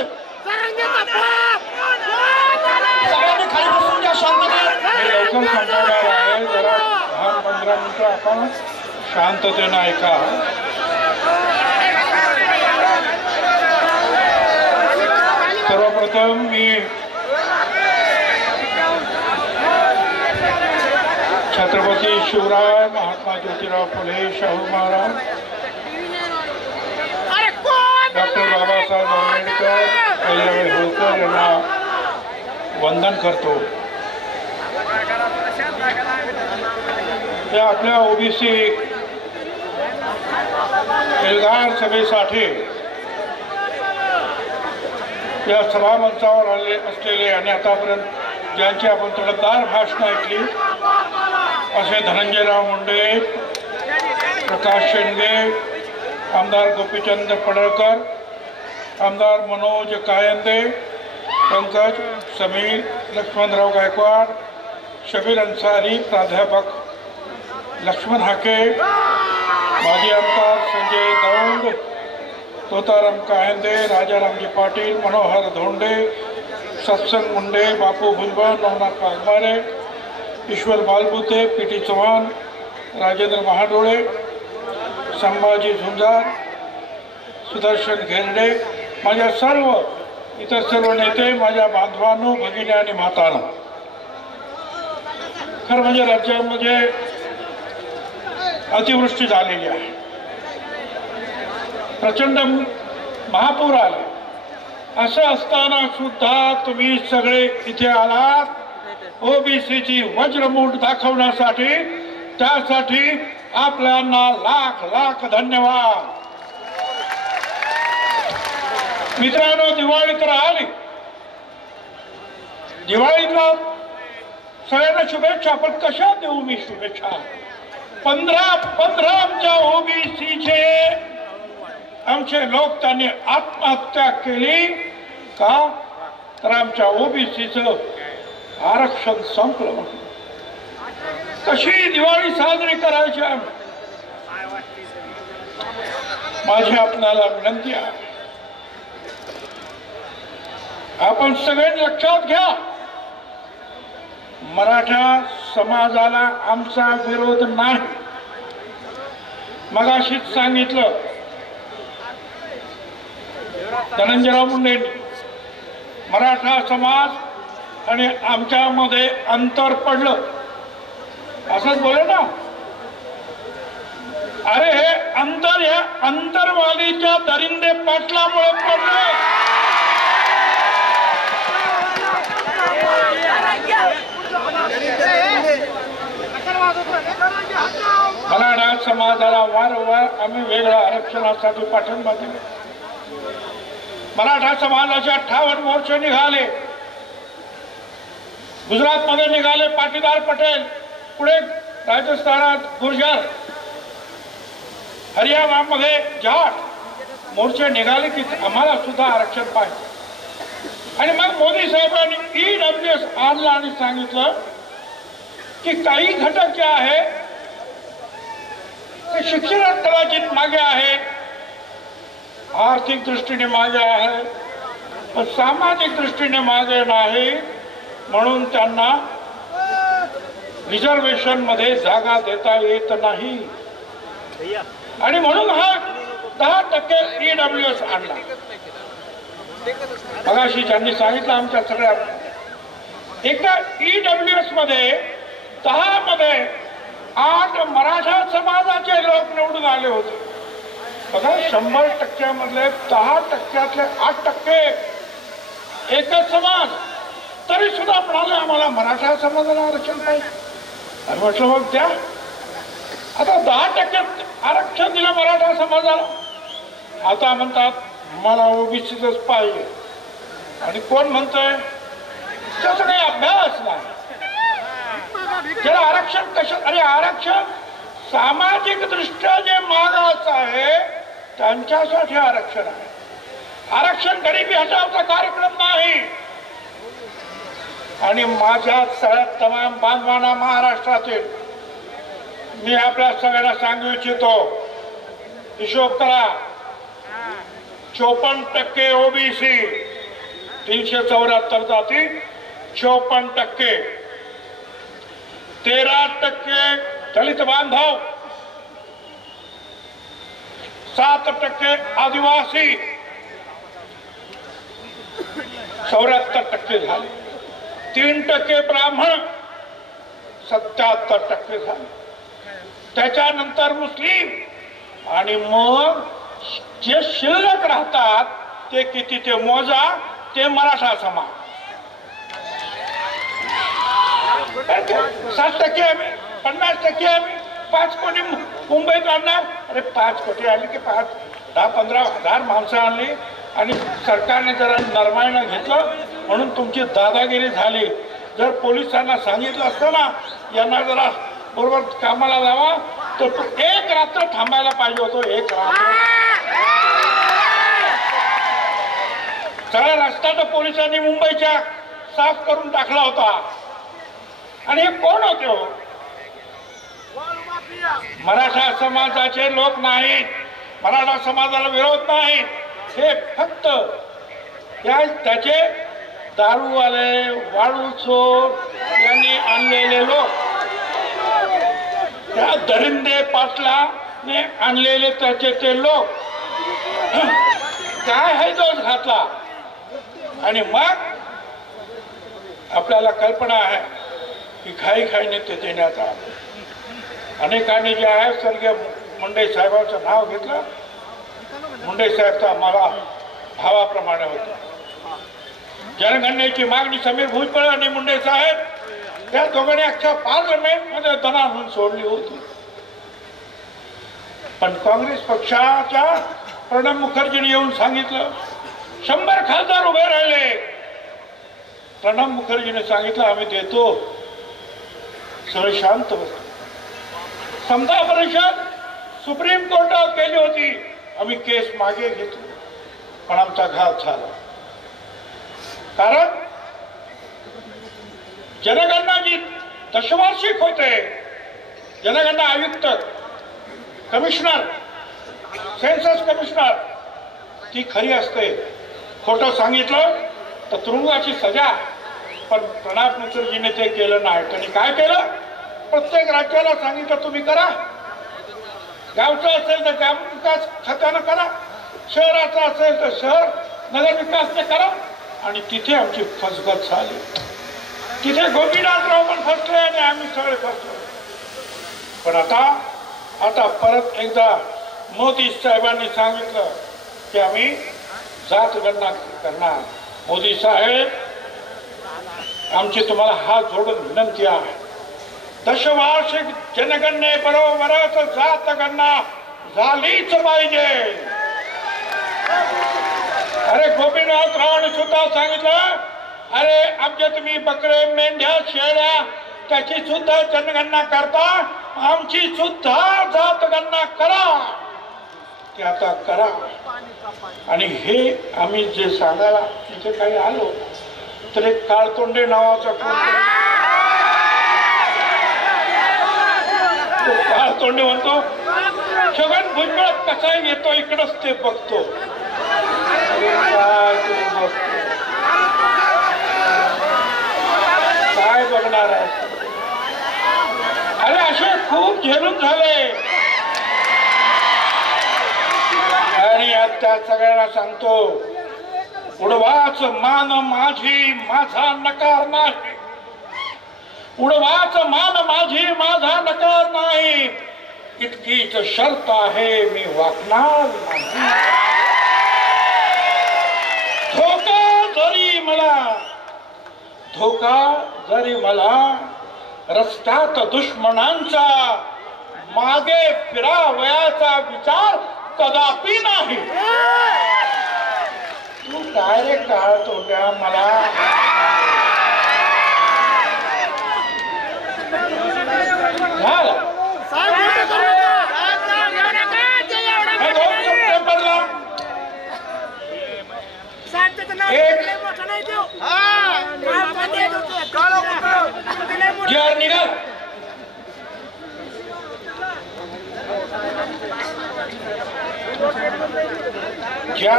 करतोय. सगळ्यांनी खाली बसून घ्या शांततेत. लवकर संपवणार आहे. जरा 10-15 मिनिटं आपण शांततेनं ऐका. सर्वप्रथम मी छत्रपती शिवराय महात्मा ज्योतिराव फुले शाहू महाराज डॉक्टर बाबासाहेब आंबेडकर अहिल्याबाई होळकर यांना वंदन करतो. या आपल्या ओबीसी एल्गार सभेसाठी या सभामंचावर आले असलेले आणि आतापर्यंत ज्यांची आपण तडफदार भाषणं ऐकली असे धनंजयराव मुंडे, प्रकाश शेंडगे, आमदार गोपीचंद पडळकर, आमदार मनोज कायंदे, पंकज समीर, लक्ष्मणराव गायकवाड, शबीर अन्सारी, प्राध्यापक लक्ष्मण हाके, माजी आमदार संजय दौंड, तोताराम कायंदे, राजारामजी पाटील, मनोहर धोंडे, सत्संग मुंडे, बापू भुजबळ, नवनाथ वाघमारे, ईश्वर बालबुते, पी.टी. चव्हाण, राजेंद्र महाडोळे, संभाजी झुंजार, सुदर्शन घेरडे, माझ्या इतर सर्व नेते, माझ्या बांधवांनो, भगिनी आणि म्हातारो, खरं म्हणजे राज्यामध्ये अतिवृष्टी झालेली आहे. प्रचंड महापूर आले. असं असताना सुद्धा तुम्ही सगळे इथे आलात ओबीसीची वज्रमूठ दाखवण्यासाठी. त्यासाठी आपल्याला लाख लाख धन्यवाद. मित्रांनो, दिवाळी तर आली. दिवाळीला सगळ्यांना शुभेच्छा. पण कशा देऊ मी शुभेच्छा? 15 आमच्या ओबीसीचे आमचे लोक त्यांनी आत्महत्या केली का? तर आमच्या ओबीसीचं आरक्षण संपलं म्हणून. कशी दिवाळी साजरी करायची? माझी आपल्याला विनंती आहे, आपण सगळ्यांनी लक्षात घ्या, मराठा समाजाला आमचा विरोध नाही. मगाशीच सांगितलं धनंजयराव मुंडे, मराठा समाज आणि आमच्यामध्ये अंतर पडलं असंच बोले ना. अरे हे अंतर या अंतरवालीच्या दरिंदे पाटलामुळे पडलं. मराठा समाजाला वारंवार आम्ही वेगळ्या आरक्षणासाठी पाठिंबा दिला. मराठा समाजाचे 58 मोर्चे निघाले. गुजरातमध्ये निघाले पाटीदार पटेल, पुढे राजस्थानात गुर्जर, हरियाणामध्ये जाट मोर्चे निघाले की आम्हाला सुद्धा आरक्षण पाहिजे. आणि मग मोदी साहेबांनी EWS आणला आणि सांगितलं की काही घटक जे आहे ते शिक्षणात कदाचित मागे आहे, आर्थिक दृष्टीने मागे आहे, पण सामाजिक दृष्टीने मागे नाही, म्हणून त्यांना रिझर्वेशन मध्ये जागा देता येत नाही. आणि म्हणून हा 10% EWS आणला. मगाशी ज्यांनी सांगितलं आमच्या सगळ्या एका EWS मध्ये 10 मध्ये 8 मराठा समाजाचे लोक निवडून आले होते. बघा, 100% मधले 10%तले 8% एकच समाज. तरी सुद्धा म्हणाले आम्हाला मराठा समाजाला आरक्षण पाहिजे. आणि म्हटलं मग त्या आता 10% आरक्षण दिलं मराठा समाजाला. आता म्हणतात मला ओबीसीच पाहिजे. आणि कोण म्हणतंय? त्याचा काही अभ्यास नाही. त्याला आरक्षण कसं? अरे आरक्षण सामाजिक दृष्ट्या जे मागास आहे त्यांच्यासाठी आरक्षण आहे. आरक्षण गरिबी हटावचा कार्यक्रम नाही. आणि माझ्या सगळ्या तमाम बांधवांना महाराष्ट्रातील मी आपल्या सगळ्यांना सांगू इच्छितो, हिशोब करा. 54% ओबीसी, 374 जाती 54%, 13% दलित बांधव, 7% आदिवासी, 74% झाले, 3% ब्राह्मण, 77% झाले, त्याच्यानंतर मुस्लिम आणि मग जे शिल्लक राहतात ते किती ते मोजा, ते मराठा समाज 60% आम्ही, 50% आम्ही, 5 कोटी मुंबईत आणणार. अरे 5 कोटी आले की 10-15 हजार माणसं आणली आणि सरकारने जरा नरमाईनं घेतलं म्हणून तुमची दादागिरी झाली. जर पोलिसांना सांगितलं असतं ना यांना जरा बरोबर कामाला लावा तर तो 1 रात्र थांबायला पाहिजे होतो. 1 रात्र सगळा रस्ता तर पोलिसांनी मुंबईच्या साफ करून टाकला होता. आणि हे कोण होते हो? मराठा समाजाचे लोक नाहीत, मराठा समाजाला विरोध नाही, हे फक्त त्याचे दारूवाले वाळू चोर यांनी आणलेले लोक, त्या दरिंदे पाटलाने आणलेले त्याचे ते लोक काय है दोष घातला. आणि मग आपल्याला कल्पना आहे की घाईघाईने ते देण्यात आलं. अनेकांनी जे आहे स्वर्गीय मुंडे साहेबांचं नाव घेतलं. मुंडे साहेब तर आम्हाला भावाप्रमाणे होते. जनगणनेची मागणी समीर भुजबळ आणि मुंडे साहेब त्या दोघांनी अख्ख्या पार्लमेंटमध्ये दणाणून सोडली होती. पण काँग्रेस पक्षाच्या प्रणब मुखर्जीने येऊन सांगितलं 100 खासदार उभे राहिले. प्रणब मुखर्जीने सांगितलं आम्ही देतो. सगळे शांत बसले. समता परिषद सुप्रीम कोर्टात गेली होती. आम्ही केस मागे घेतली पण आमचा घात झाला. कारण जनगणना जी दशवार्षिक होते, जनगणना आयुक्त, कमिशनर, सेन्सस कमिशनर ती खरी असते. खोटं सांगितलं तर तुरुंगाची सजा. पण प्रणब मुखर्जीने ते केलं नाही. त्यांनी काय केलं? प्रत्येक राज्याला सांगितलं तुम्ही करा. गावचं असेल तर ग्राम विकास खात्यानं करा, शहराचं असेल तर शहर नगर विकासने करा. आणि तिथे आमची फसगत झाली. तिथे गोपीनाथराव पण फसले आणि आम्ही सगळे फसलो. पण आता परत एकदा मोदी साहेबांनी सांगितलं की आम्ही जात गणना करणार. मोदी साहेब आमची तुम्हाला हात जोडून विनंती आहे, दशवार्षिक जनगणनेबरोबरच जात गणना झालीच पाहिजे. अरे गोपीनाथरावांनी सुद्धा सांगितलं अरे आमच्या तुम्ही बकरे, मेंढ्या, शेळ्या त्याची सुद्धा जनगणना करता, आमची सुद्धा जात गणना करा. ते आता करा. आणि हे आम्ही जे सांगायला तिथे काही आलो तर एक काळतोंडे नावाचा काळतोंडे म्हणतो छगन भुजबळ कसा येतो इकडच ते बघतो. काय बघणार आहे? अरे असे खूप झेलून झाले. आणि त्या सगळ्यांना सांगतो उडवाच मान माझी माझा नकार नाही. उडवाच मान माझी माझा नकार नाही. इतकीच शर्त आहे मी वाकणार नाही. धोका जरी मला रस्त्यात दुश्मनांचा मागे फिरावयाचा विचार कदापि नाही. तू काय रे काळ तोंड्या मला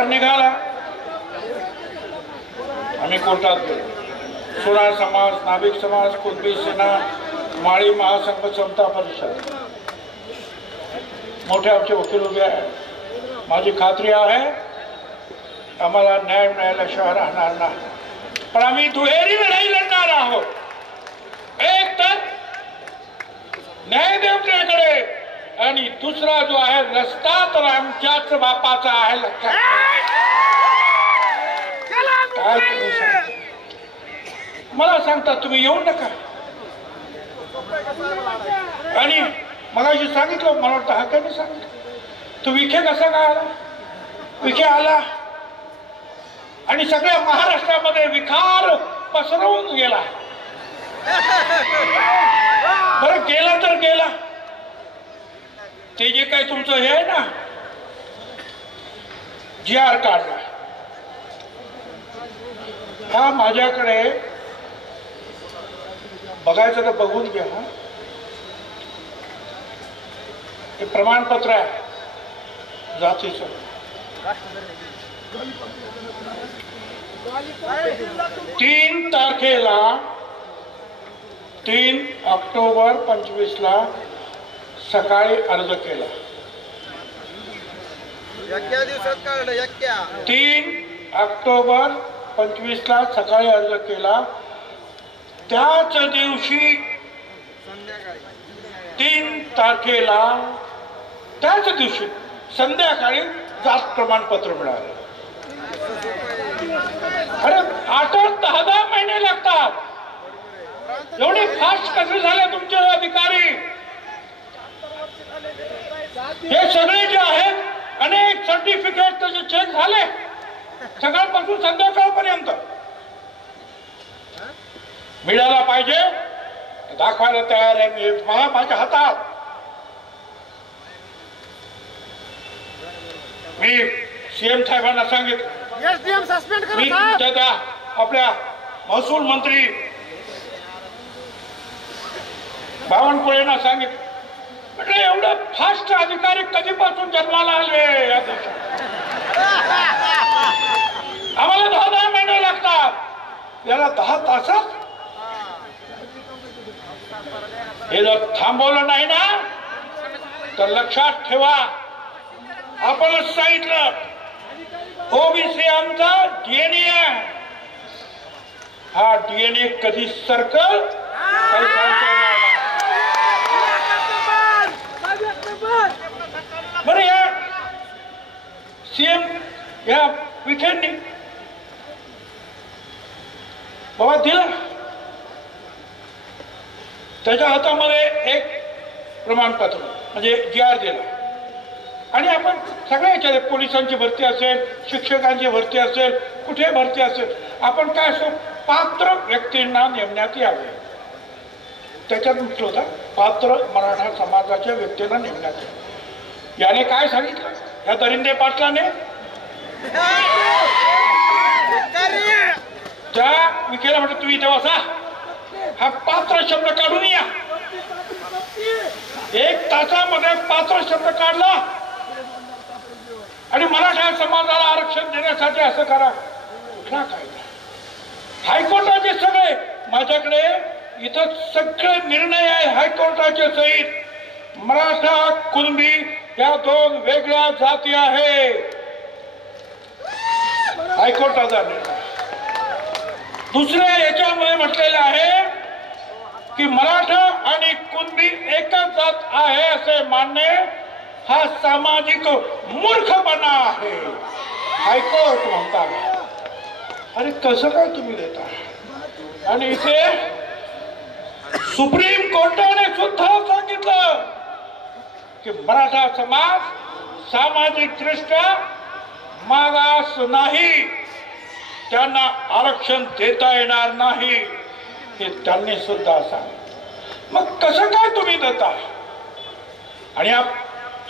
निघाला आम्ही कोर्टात गेलो. सोनार समाज, नाभिक समाज, कुणबी सेना, माळी महासंघ समता परिषद, मोठे आमचे वकील उभे आहेत. माझी खात्री आहे आम्हाला न्याय मिळाल्याशिवाय राहणार नाही. पण आम्ही दुहेरी लढाई लढणार आहोत. एक तर न्यायदेवतेकडे आणि दुसरा जो आहे रस्ता तर आमच्याच बापाचा आहे. लक्षात काय तुम्ही सांगता? मला सांगता तुम्ही येऊ नका. आणि मला जे सांगितलं मला वाटतं हक्काने सांगितलं. तू विखे कसा काय आला? विखे आला आणि सगळ्या महाराष्ट्रामध्ये विखार पसरवून गेला. बरं गेला तर गेला. ते जे काही तुमचं हे आहे ना GR काढला, हा माझ्याकडे बघायचं तर बघून घ्या. हे प्रमाणपत्र आहे जातीचं. 3 तारखेला 3 ऑक्टोबर 25ला सकाळी अर्ज केला. 3 ऑक्टोबर 25ला सकाळी अर्ज केला. त्याच दिवशी 3 तारखेला त्याच दिवशी संध्याकाळी जात प्रमाणपत्र मिळालं. अरे 8-10 महिने लागतात. एवढे फास्ट कसे झाले तुमचे अधिकारी? हे सगळे जे आहेत अनेक सर्टिफिकेट त्याचे चेक झाले सकाळपासून संध्याकाळपर्यंत. मिळाला पाहिजे दाखवायला तयार आहे मी. माझ्या हातात मी CM साहेबांना सांगितलं. मी त्या आपल्या महसूल मंत्री बावनकुळेंना सांगितलं. म्हटलं एवढं फास्ट अधिकारी कधीपासून जन्माला आले या देशात? आम्हाला 10 महिने लागतात. याला 10 तासात हे जर थांबवलं नाही ना तर लक्षात ठेवा. आपणच सांगितलं OBC आमचा DNA आहे. हा DNA कधी सरकल काही सांगता येणार नाही. बरं या CM या विखेंनी बाबा दिला. त्याच्या हातामध्ये एक प्रमाणपत्र म्हणजे GR दिला. आणि आपण सगळ्याच्या पोलिसांची भरती असेल, शिक्षकांची भरती असेल, कुठे भरती असेल, आपण काय असो पात्र व्यक्तींना नेमण्यात यावे. त्याच्यात म्हटलं होतं पात्र मराठा समाजाच्या व्यक्तींना नेमण्यात यावे. याने काय सांगितलं या दरिंदे पाटलाने? त्या विखेला म्हटलं तुम्ही इथे बसा, हा पात्र शब्द काढून या. 1 तासामध्ये पात्र शब्द काढला आणि मराठा समाजाला आरक्षण देण्यासाठी असं करा. कुठला कायदा? हायकोर्टाचे सगळे माझ्याकडे इथं सगळे निर्णय आहे हायकोर्टाचे सहित. मराठा कुणबी या 2 वेगळ्या जाती आहेत. हायकोर्टाचा निर्णय. दुसऱ्या याच्यामध्ये म्हटलेलं आहे की मराठा आणि कुणबी एकच जात आहे असे मानणे हा सामाजिक मूर्खपणा आहे. हायकोर्ट म्हणतात. अरे कसं काय तुम्ही देता? आणि इथे सुप्रीम कोर्टाने सुद्धा सांगितलं की मराठा समाज सामाजिक दृष्ट्या मागास नाही, त्यांना आरक्षण देता येणार नाही हे त्यांनी सुद्धा सांगितलं. मग कसं काय तुम्ही देता? आणि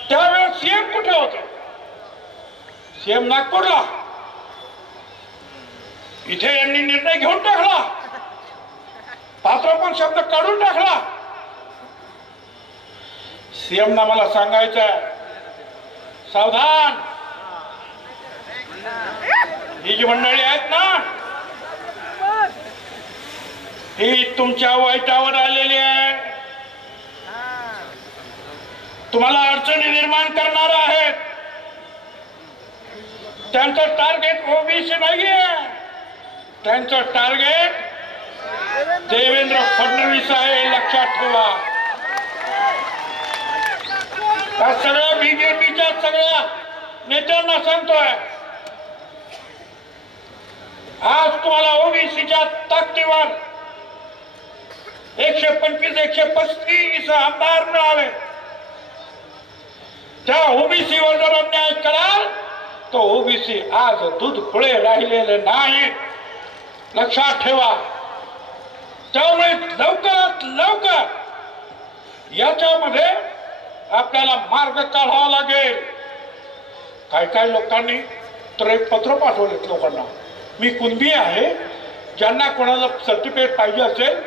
त्यावेळेस CM कुठे होते? CM नागपूरला. इथे यांनी निर्णय घेऊन टाकला, पात्र पण शब्द काढून टाकला. CM ना मला सांगायचं सावधान. ही जी मंडळी आहेत ना ही तुमच्या वाईटावर आलेली आहे, तुम्हाला अडचणी निर्माण करणार आहेत. त्यांचं टार्गेट ओबीसी नाहीये, त्यांचं टार्गेट देवेंद्र फडणवीस आहे, लक्षात ठेवा. हा सगळ्या बीजेपीच्या सगळ्या नेत्यांना सांगतोय, आज तुम्हाला ओबीसीच्या ताकदीवर 125 135 आमदार मिळाले. त्या ओबीसीवर जर अन्याय कराल तर ओबीसी आज दूध खुळे राहिलेले नाही, लक्षात ठेवा. त्यामुळे लवकरात लवकर याच्यामध्ये आपल्याला मार्ग काढावा लागेल. काही लोकांनी तर एक पत्र पाठवले लोकांना, मी कुणबी आहे, ज्यांना कोणाला सर्टिफिकेट पाहिजे असेल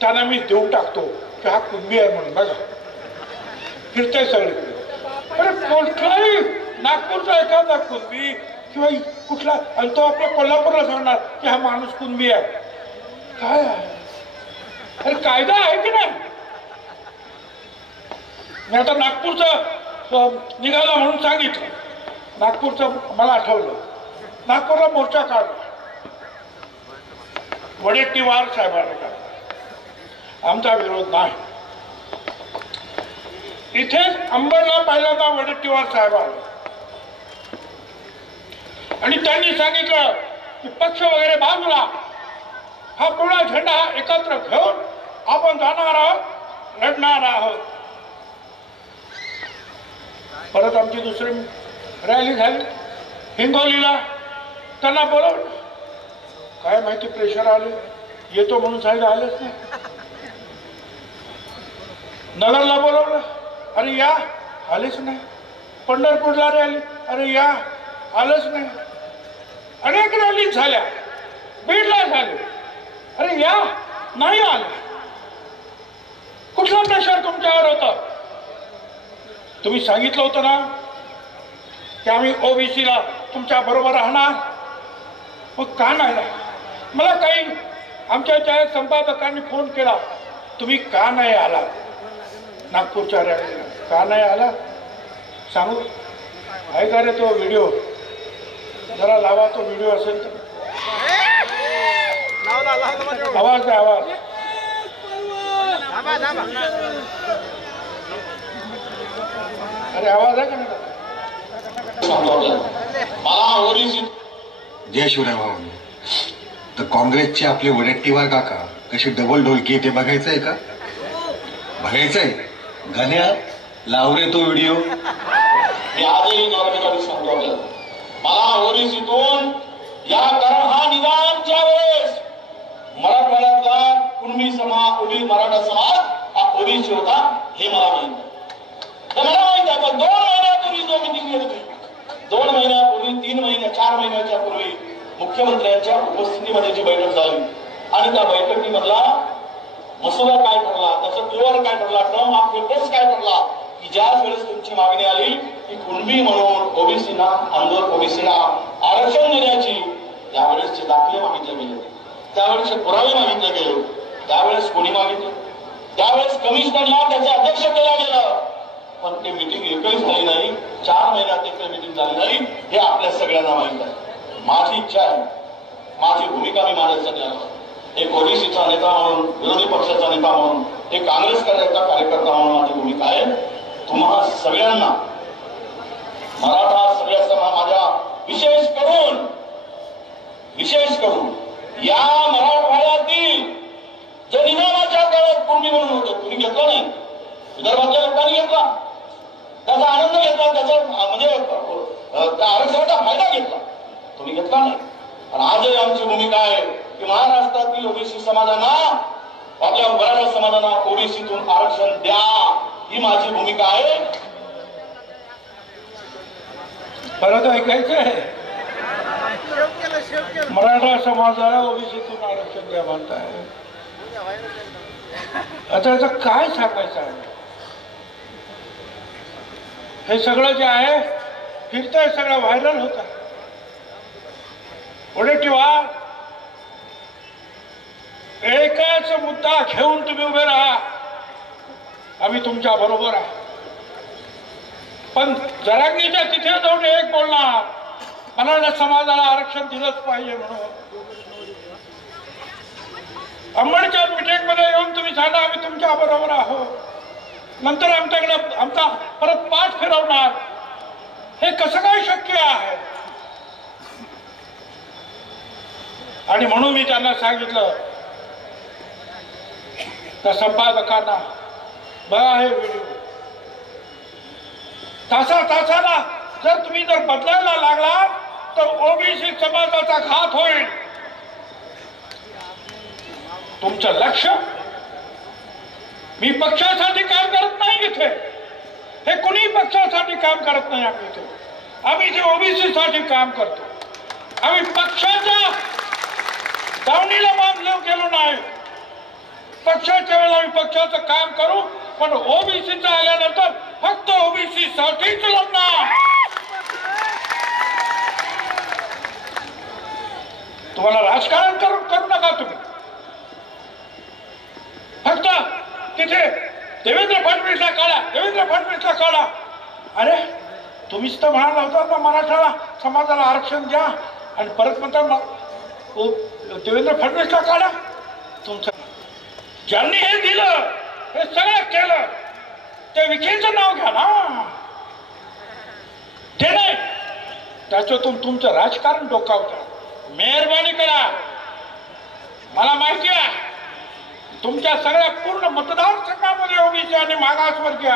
त्यांना मी देऊन टाकतो की हा कुणबी आहे म्हणून. बघा फिरते सगळीकडे. अरे कुठलाही नागपूरचा एखादा कुणबी किंवा कुठला, आणि तो आपल्या कोल्हापूरला सांगणार की हा माणूस कुणबी आहे. काय आहे? अरे कायदा आहे की नाही? मी आता नागपूरचं निघाला म्हणून सांगितलं, नागपूरचं मला आठवलं, नागपूरला मोर्चा काढला, वडेट्टीवार साहेबांना काढला. आमचा विरोध नाही. इथेच अंबरला पहिल्यांदा वडेट्टीवार साहेब आले आणि त्यांनी सांगितलं की पक्ष वगैरे बाजूला, हा पूर्ण झेंडा एकत्र घेऊन आपण जाणार आहोत, लढणार आहोत. परत आमची दुसरी रॅली झाली हिंगोलीला, त्यांना बोलवलं, काय माहिती प्रेशर आले, येतो म्हणून सांगितलं, आलेच नाही. नगरला बोलवलं, अरे या, आलेच नाही. पंढरपूरला रॅली, अरे या, आलंच नाही. अनेक रॅली झाल्या, बीडला झाले, अरे या, नाही आले. कुठला प्रेशर तुमच्यावर होता? तुम्ही सांगितलं होतं ना की आम्ही ओबीसीला तुमच्या बरोबर राहणार, मग का नाही? मला काही आमच्या त्या संपादकांनी फोन केला, तुम्ही का नाही आला नागपूरच्या रॅलीला, का नाही आला सांगू? आहे का रे तो व्हिडिओ? जरा लावा तो व्हिडिओ असेल तर. आवाज आहे, आवाज. अरे आवाज आहे का नाही? जय शिवराय भाऊ. तर काँग्रेसचे आपले वडेट्टीवार काका कशी डबल ढोलकी ते बघायचंय का? बघायचंय? गाण्या लाव रे तो व्हिडिओ. मी आजही नागरिकांनी सांगतो आपल्याला, मला ओबीसीतून या कारण हा निदानच्या वेळेस मराठवाड्यातला कुणबी समाज, मराठा समाज हा ओबीसी होता हे मला माहित आहे. तर मला माहित आहे, पण 2 महिन्यापूर्वी जो मिटिंग घेत होती, 2 महिन्यापूर्वी, 3 महिन्या 4 महिन्याच्या पूर्वी मुख्यमंत्र्यांच्या उपस्थितीमध्ये जी बैठक झाली आणि त्या बैठकीमधला मसुदा काय ठरला, त्याचा क्लिअर काय ठरला, टर्म ऑफ रेफरन्स काय ठरला, की ज्याच वेळेस तुमची मागणी आली की कुणबी म्हणून ओबीसीना, आंदोलन ओबीसीला आरक्षण देण्याची, त्यावेळेसचे दाखले मागितले गेले, त्यावेळेसचे पुरावे मागितले गेले. त्यावेळेस कोणी मागितले? त्यावेळेस कमिशनरला त्याचे अध्यक्ष केलं गेलं, पण ते मिटिंग एकही झाली नाही. 4 महिन्यात एकही मिटिंग झाली नाही, हे आपल्या सगळ्यांना माहित आहे. माझी इच्छा आहे, माझी भूमिका मी मांडण्यासाठी आलो. एक ओबीसीचा नेता म्हणून, विरोधी पक्षाचा नेता म्हणून, एक काँग्रेस कार्यकर्ता म्हणून माझी भूमिका आहे. तुम्हा सगळ्यांना, मराठा सगळ्या समाज, माझ्या विशेष करून या मराठवाड्यातील जे निजामाच्या काळात कुणबी म्हणून होते, तुम्ही घेतला नाही, विदर्भातल्या लोकांनी घेतला, त्याचा आनंद घेतला, त्याचा म्हणजे त्या आरक्षणाचा फायदा घेतला, तुम्ही घेतला नाही. आणि आजही आमची भूमिका आहे की महाराष्ट्रातील ओबीसी समाजांना, आपल्या मराठा समाजांना ओबीसीतून आरक्षण द्या, ही माझी भूमिका आहे. परत ऐकायचं आहे, मराठा समाजाला ओबीसीतून आरक्षण द्या म्हणताय. आता याचं काय सांगायचं आहे? हे सगळं जे आहे फिरतंय, सगळं व्हायरल होत आहे. वडेट्टीवार एक एकच मुद्दा घेऊन तुम्ही उभे राहा, आम्ही तुमच्या बरोबर आहे. पण जरांगीच्या तिथे जाऊन एक बोलणार, मराठा समाजाला आरक्षण दिलंच पाहिजे म्हणून. अंबडच्या मिटिंग मध्ये येऊन तुम्ही सांगा आम्ही तुमच्या बरोबर आहोत, नंतर आमच्याकडे आमचा परत पाठ फिरवणार. हे कसं काय शक्य आहे? आणि म्हणून मी त्यांना सांगितलं त्या संपादकांना, बघा हे व्हिडिओ तासाला जर तुम्ही जर बदलायला लागला तर ओबीसी समाजाचा घात होईल. तुमचं लक्ष, मी पक्षासाठी काम करत नाही इथे, हे कुणी पक्षासाठी काम करत नाही. आम्ही इथे आम्ही ओबीसी साठी काम करतो. आम्ही पक्षाच्या दावणीला बांधलो गेलो नाही. पक्षाच्या वेळेला आम्ही पक्षाचं काम करू, पण ओबीसीचं आल्यानंतर फक्त ओबीसी साठीच लढणार. तुम्हाला राजकारण करू नका. तुम्ही फक्त तिथे देवेंद्र फडणवीसला काढा. अरे तुम्हीच तर म्हणाला होता ना मराठा समाजाला आरक्षण द्या, आणि परत म्हणता देवेंद्र फडणवीसला काढा. तुमचं ज्यांनी हे दिलं, हे सगळं केलं, ते विखेचं नाव घ्या ना. ते नाही, त्याच्यातून तुमचं राजकारण डोकावतं. मेहरबानी करा. मला माहिती आहे तुमच्या सगळ्या पूर्ण मतदारसंघामध्ये ओबीसी आणि मागासवर्गीय,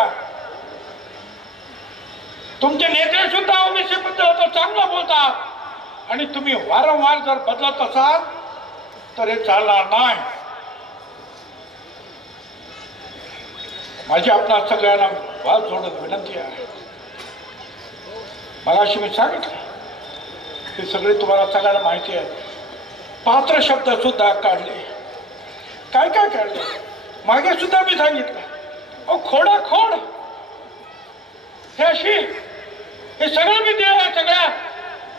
तुमचे नेते सुद्धा ओबीसी बद्दल चांगलं बोलतात, आणि तुम्ही वारंवार जर बदलत असाल तर हे चालणार नाही. माझी आपणा सगळ्यांना वाद जोडत विनंती आहे. मगाशी मी सांगितलं हे सगळे तुम्हाला सगळ्यांना माहिती आहे. पात्र शब्द सुद्धा काढले, काय काढले मागे सुद्धा मी सांगितलं. अहो खोड हे अशी, हे सगळं मी दिलं, सगळ्या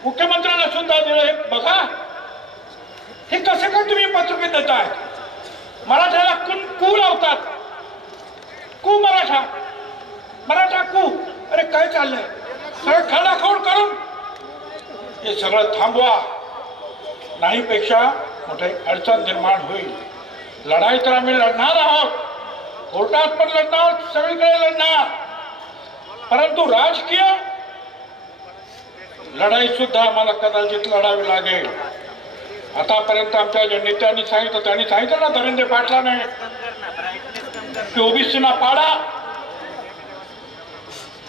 मुख्यमंत्र्यांना सुद्धा दिलं. हे बघा, हे कसं काय तुम्ही पत्रके देताय? मराठ्याला कू लावतात. कू मराठा कू. अरे काय चाललंय? सगळं खाडाखोड करून हे सगळं थांबवा. नाही पेक्षा मोठी अडचण निर्माण होईल. लढाई तर आम्ही लढणार आहोत, कोर्टात पण लढणार, सगळीकडे लढणार, परंतु राजकीय लढाई सुद्धा आम्हाला कदाचित लढावी लागेल. आतापर्यंत आमच्या ज्या नेत्यांनी सांगितलं, त्यांनी सांगितलं ना धनंजय पाटलाने की ओबीसीना पाडा,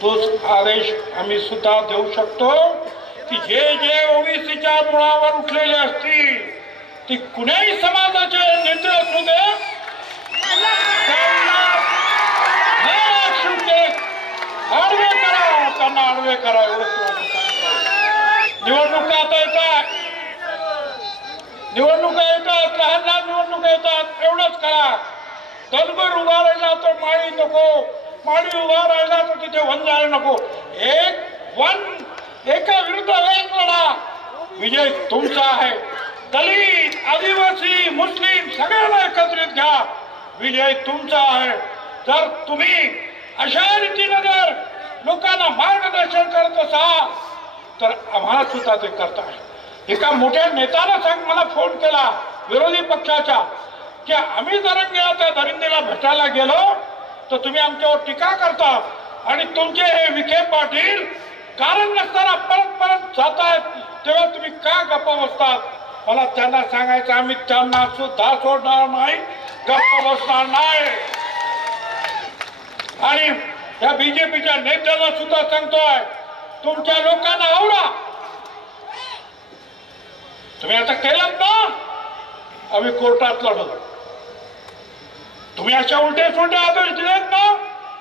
तोच आदेश आम्ही सुद्धा देऊ शकतो की जे ओबीसीच्या मुळावर उठलेले असतील, ती कुणाही समाजाचे नेते असू दे, त्यांना आडवे करा. एवढंच निवडणुका आता येतात, लहान निवडणुका येतात, एवढंच करा. दलबर उभा राहिला तर माळी नको, माळी उभा राहिला तर तिथे वंजाळ नको. एका विरुद्ध एक लढा. विजय तुमचा आहे. दलित, आदिवासी, मुस्लिम सगळ्यांना एकत्रित घ्या. विजय तुमचा आहे. जर तुम्ही अशा रीतीने जर लोकांना मार्गदर्शन करत असाल तर आम्हाला सुद्धा ते करताय. एका मोठ्या नेत्यानं मला फोन केला विरोधी पक्षाच्या की आम्ही जरंगीला त्या दरिंदीला भेटायला गेलो तर तुम्ही आमच्यावर टीका करता, आणि तुमचे हे विखे पाटील कारण नसताना परत जातायत, तेव्हा तुम्ही का गप्प बसतात? मला त्यांना सांगायचं, आम्ही त्यांना सुद्धा सोडणार नाही, गप्प बसणार नाही. आणि या बीजेपीच्या नेत्यांना सुद्धा सांगतोय, तुमच्या लोकांना आवडा. तुम्ही आता केलं ना, आम्ही कोर्टात लढू. तुम्ही अशा उलटे सुलटे आदेश दिलेत ना,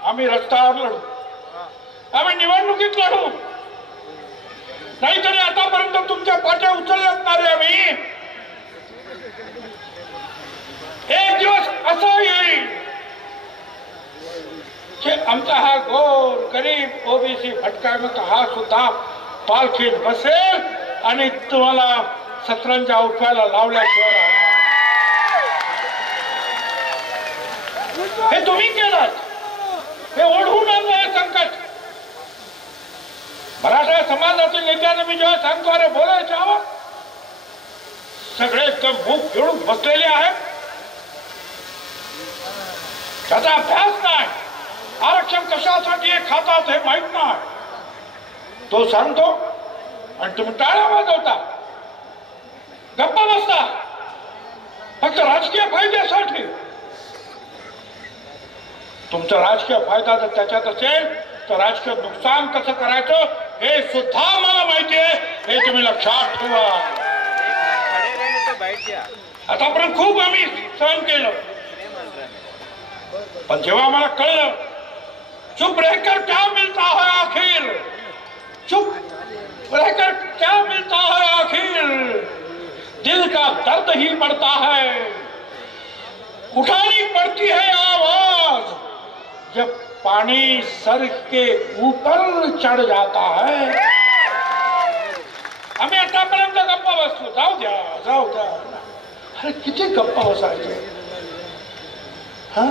आम्ही रस्त्यावर लढू, आम्ही निवडणुकीत लढू. नाहीतरी आतापर्यंत तुमच्या पाठ्या उचलल्यात ना रे आम्ही. एक दिवस असं येईल की आमचा हा गोर गरीब ओबीसी भटका हा सुद्धा पालखीत बसेल आणि तुम्हाला सतरंजा उठवायला लावल्याशिवाय हे तुम्ही केलं, हे ओढवून आणलं हे संकट. मराठा समाजातील नेत्यांना मी जेव्हा सांगतो अरे बोलायचं हवं, सगळे एकदम मुख घेऊन बसलेले आहेत. त्याचा अभ्यास नाही, आरक्षण कशासाठी खातात हे माहित नाही. तो सांगतो आणि तुम्ही टाळ्या वाजवता, गप्पा बसता फक्त राजकीय फायद्यासाठी. तुमचा राजकीय फायदा जर त्याच्यात असेल तर राजकीय नुकसान कसं करायचं हे सुद्धा मला माहिती आहे, हे तुम्ही लक्षात ठेवा. आतापर्यंत खूप आम्ही सहन केलं, पण जेव्हा मला कळलं चुप रहकर क्या मिलता है आखिर, चुप रहकर क्या मिलता है आखिर, दिल का दर्द ही बढ़ता है, उठानी पड़ती है आवाज जब पानी सर के ऊपर चढ़ जाता है. आम्ही आतापर्यंत गप्पा बसलो, जाऊ द्या जाऊ द्या. अरे किती गप्पा बसायचे. हा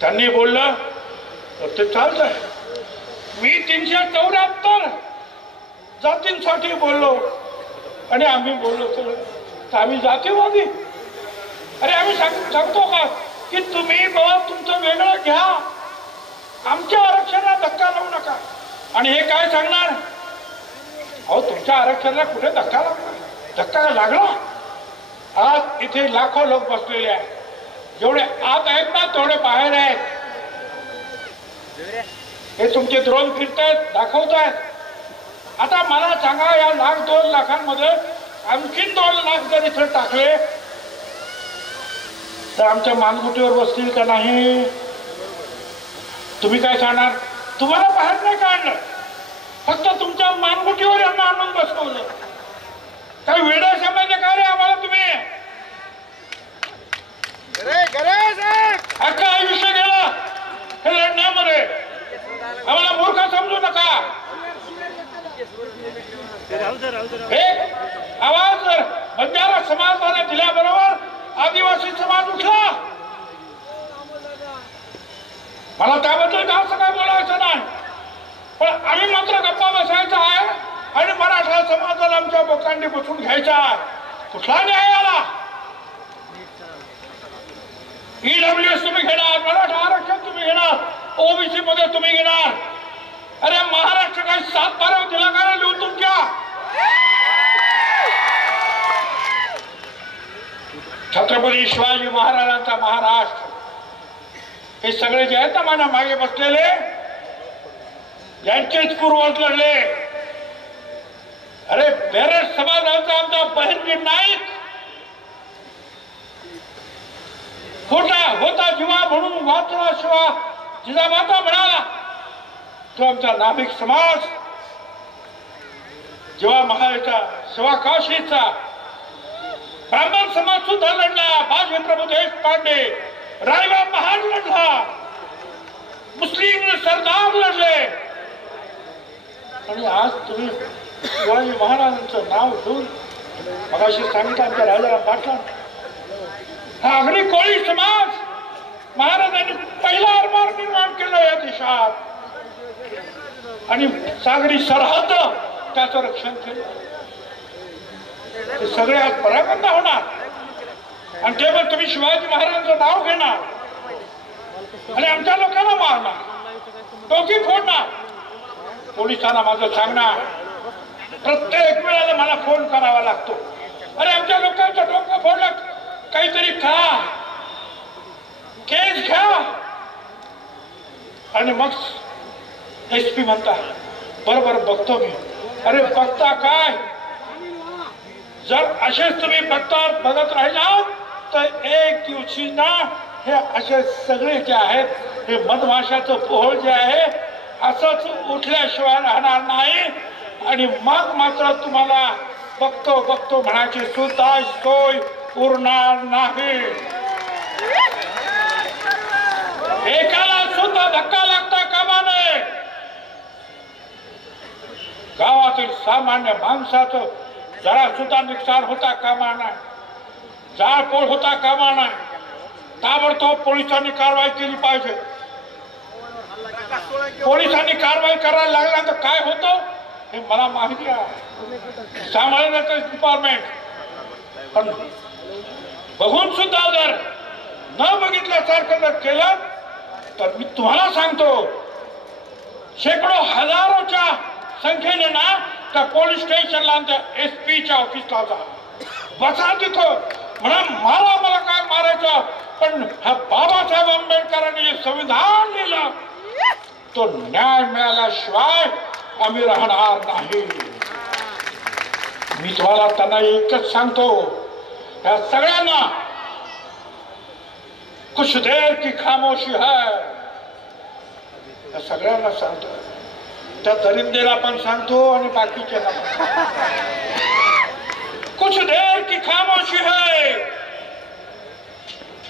त्यांनी बोललं तर ते चालतंय. मी 374 जातींसाठी बोललो आणि आम्ही बोललो तर आम्ही जातीवादी. अरे आम्ही सांगतो का की तुम्ही बाबा तुमचं वेगळं घ्या, आमच्या आरक्षणाला धक्का लावू नका. आणि हे काय सांगणार, अहो तुमच्या आरक्षणाला कुठे धक्का लागला, धक्का लागला. आज इथे लाखो लोक बसलेले आहेत, जेवढे आत आहेत ना तेवढे बाहेर आहेत. हे तुमचे ड्रोन फिरतायत, दाखवतायत. आता मला सांगा या 1,00,000-2 लाखांमध्ये आणखीन 2 लाख जर इथे टाकले तर आमच्या मानगुटीवर बसतील का नाही. तुम्ही काय सांगणार, तुम्हाला बाहेर नाही काढलं, फक्त तुमच्या मानगुटीवर यांना आणून बसवलं. काय वेडा समजले का रे आम्हाला तुम्ही. अख्खा आयुष्य गेला हे लढण्यामध्ये, आम्हाला मूर्ख समजू नका. एक आवाज जर बंजारा समाजाने दिल्याबरोबर आदिवासी समाज उठला. मला त्याबद्दल असं काय बोलायचं नाही, पण आम्ही मात्र गप्पा बसायचा आहे आणि मराठा समाजाला आमच्या बोकांनी बसून घ्यायचा. कुठला न्याय आला. ईडब्ल्यूएस तुम्ही घेणार, मराठा आरक्षण तुम्ही घेणार, ओबीसी मध्ये तुम्ही घेणार. अरे महाराष्ट्र काही 7-12 दिला का लिहून तुमच्या. छत्रपती शिवाजी महाराजांचा महाराष्ट्र, हे सगळे जे आहेत ना माझ्या मागे बसलेले, यांचेच पूर्वज लढले. अरे बेरड समाजाचा आमचा बहिरजी नाईक होता जीवा म्हणून वाचला शिवा जिजामाता म्हणाला. तो आमचा नाभिक समाज जेव्हा महाराजा शिवा काशीचा ब्राह्मण समाज सुद्धा लढला. बाजी प्रभू देशपांडे, रायबा महाड लढला, मुस्लिम सरदार लढले. आणि आज तुम्ही शिवाजी महाराजांचं नाव घेऊन मगाशी सांगितलं आमच्या राजाराम पाटला, हा आगरी कोळी समाज महाराजांनी पहिला आरमार निर्माण केलं या देशात आणि सागरी सरहद त्याचं रक्षण केलं. ते सगळे आज पराबंद होणार आणि केवळ तुम्ही शिवाजी महाराजांचं नाव घेणार आणि आमच्या लोकांना मारणार, डोकी फोडणार. पोलिसांना माझं सांगणार, प्रत्येक वेळेला मला फोन करावा लागतो, अरे आमच्या लोकांचं डोकं फोडलं, काहीतरी करा, केस घ्या. आणि मग SP म्हणता बरोबर बघतो मी. अरे बघता काय, जर असेच तुम्ही बघत राहिला तर एक दिवशी ना हे असे सगळे जे आहेत हे मधमाशाचं पोहळ जे आहे असंच उठल्याशिवाय राहणार नाही. आणि मग मात्र तुम्हाला बघतो म्हणायची सुद्धा सोय उरणार नाही. एकाला सुद्धा धक्का लागता कामा नये. गावातील सामान्य माणसाचं जरा सुद्धा नुकसान होता कामा नये, जाळपोळ होता कामा नये. ताबडतोब पोलिसांनी कारवाई केली पाहिजे. पोलिसांनी कारवाई करायला लागल्यानंतर काय होतं हे मला माहिती आहे. सांभाळण्याचं डिपार्टमेंट पण बघून सुद्धा जर न बघितल्यासारखं जर केलं तर मी तुम्हाला सांगतो शेकडो हजारोच्या संख्येने ना त्या पोलीस स्टेशनला आमच्या SP च्या ऑफिसला जा, बसा तिथं म्हणा, मारा मला काय मारायचं, पण हा बाबासाहेब आंबेडकरांनी जे संविधान लिहिलं तो न्याय मिळाल्याशिवाय आम्ही राहणार नाही. मी तुम्हाला त्यांना एकच सांगतो, या सगळ्यांना कुछ देर की खामोशी है, या सगळ्यांना सांगतो, त्या दरिंदेला पण सांगतो आणि बाकीच्या कुछ देर की खामोशी है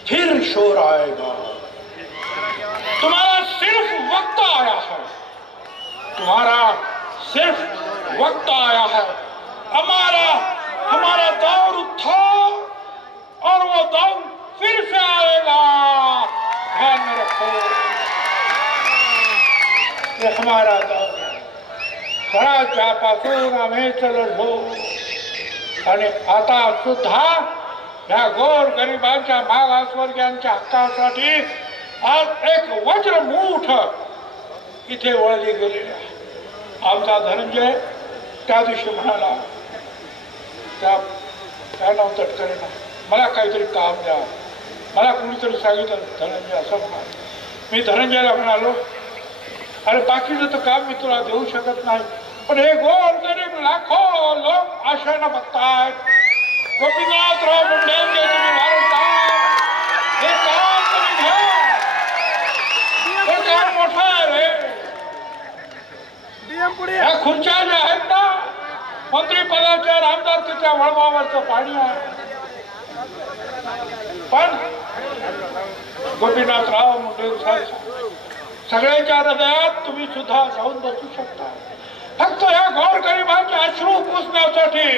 फिर शोर आएगा. तुम्हारा सिर्फ वक्त आया है, तुम्हारा सिर्फ वक्त आया है. हमारा दौर था और वो दौर फिर से आएगा. ध्यान में रखो, ये हमारा दौर है. स्वराज्यापासून आम्ही लढलो आणि आता सुद्धा या गोर गरिबांच्या मागासवर्गीयांच्या हक्कासाठी आज एक वज्रमूठ इथे वळली गेलेली आहे. आमचा धनंजय त्या दिवशी म्हणाला, त्या काय नाव तटकरेना, मला काहीतरी काम द्या. मला कुणीतरी सांगितलं धनंजय असं म्हणाल. मी धनंजयला म्हणालो, अरे बाकीचं तर काम मी तुला देऊ शकत नाही, पण हे गोर गरीब लाखो लोक आशेनं बघतायत. गोपीनाथराव मुंडेंचे तुम्ही वारसदार, हे काम तुम्ही घ्या, हे काम मोठं आहे रे. या खुर्च्या ज्या आहेत ना मंत्रिपदाच्या आमदारकीच्या वळवावरचं पाणी आहे, पण गोपीनाथराव मुंडे साहेब सगळ्यांच्या हृदयात तुम्ही सुद्धा जाऊन बसू शकता. फक्त या गोरगरिबांचे अश्रू पुसण्यासाठी,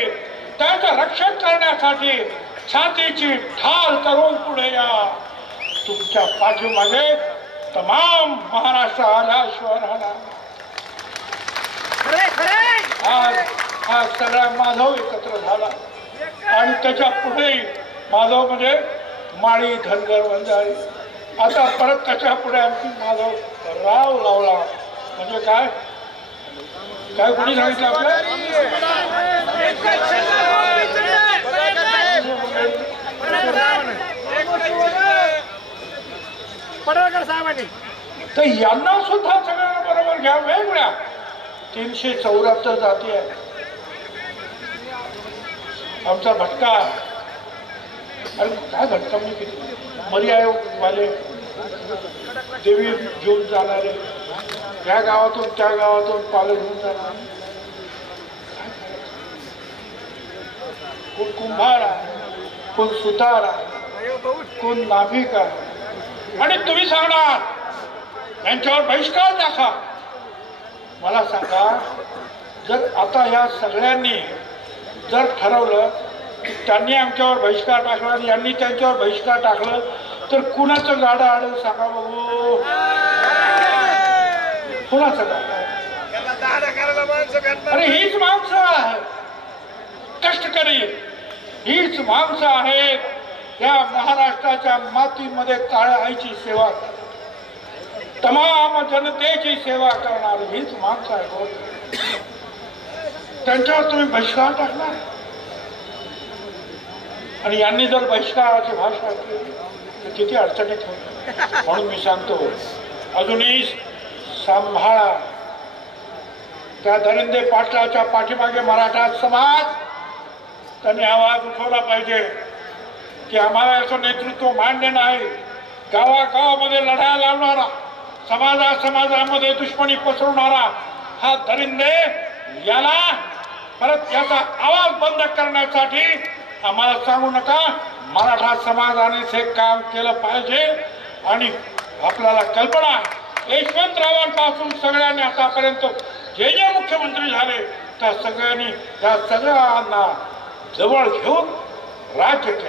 त्याचं रक्षण करण्यासाठी छातीची ढाल करून पुढे या. तुमच्या पाठीमागे तमाम महाराष्ट्र आल्याशिवाय राहणार. आज सगळा माधव एकत्र झाला आणि त्याच्या पुढे माधव म्हणजे माळी, धनगर, वंजारी. आता परत त्याच्या पुढे आणखी माधव राव लावला. म्हणजे काय काय कोणी सांगितलं आपलं? तर यांना सुद्धा सगळ्यांना बरोबर घ्या. वेगळ्या 374 जाती आहे. आमचा भटका, अरे काय भटका म्हणजे किती मरी आयोग वाले, देवी घेऊन जाणारे, या गावातून त्या गावातून पालं घेऊन जाणार. कोण कुंभार आहे, कोण सुतार आहे, कोण नाभिक आहे. आणि तुम्ही सांगणार यांच्यावर बहिष्कार टाका. मला सांगा, जर आता या सगळ्यांनी जर ठरवलं की त्यांनी आमच्यावर बहिष्कार टाकला आणि यांनी त्यांच्यावर बहिष्कार टाकलं तर कुणाचं गाडं आडं सांगा बघू? कुणाचं गाडं? अरे हीच माणसं आहे कष्टकरी, हीच माणसं आहेत या महाराष्ट्राच्या मातीमध्ये काळ्या आईची सेवा करतात, तमाम जनतेची सेवा करणारी हीच माणसं आहे. त्यांच्यावर तुम्ही बहिष्कार टाकणार आणि यांनी जर बहिष्काराची भाषा केली तर किती अडचणीत होईल. म्हणून मी सांगतो, अजूनही सांभाळा. त्या धनंजय पाटलाच्या पाठीमागे मराठा समाज त्यांनी आवाज उठवला पाहिजे की आम्हाला याचं नेतृत्व मान्य नाही. गावागावामध्ये लढाया लावणारा, समाजामध्ये दुश्मनी पसरवणारा हा दरिंदे, याला परत याचा आवाज बंद करण्यासाठी आम्हाला सांगू नका. मराठा समाजानेच हे काम केलं पाहिजे. आणि आपल्याला कल्पना, यशवंतरावांपासून सगळ्यांनी आतापर्यंत जे जे मुख्यमंत्री झाले त्या सगळ्यांनी त्या सगळ्यांना जवळ घेऊन राज्य केलं.